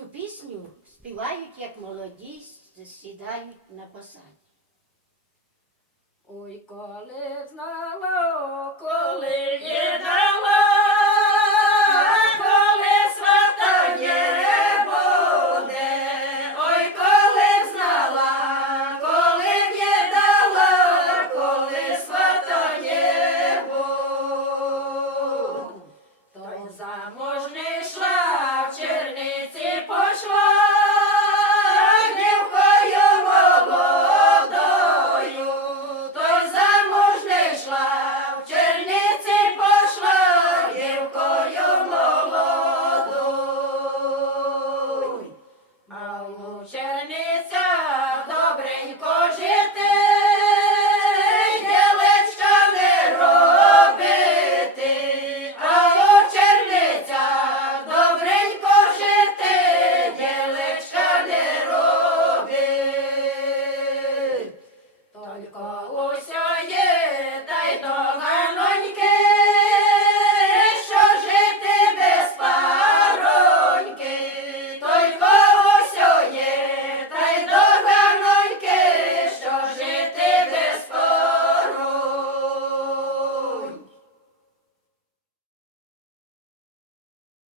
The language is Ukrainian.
Цю пісню співають, як молоді, сідають на посаді. Ой, коли знала, коли не дала, коли свата не буде. Ой, коли знала, коли не дала, коли свата не буде. Той заможний йшла, в черниці пошла, дівкою молодою. Той заможний йшла, в черниці пошла, дівкою молодою. А у черницях добренько жити, ділечка не робити. А у черницях добренько жити, ділечка не робити. Только уся є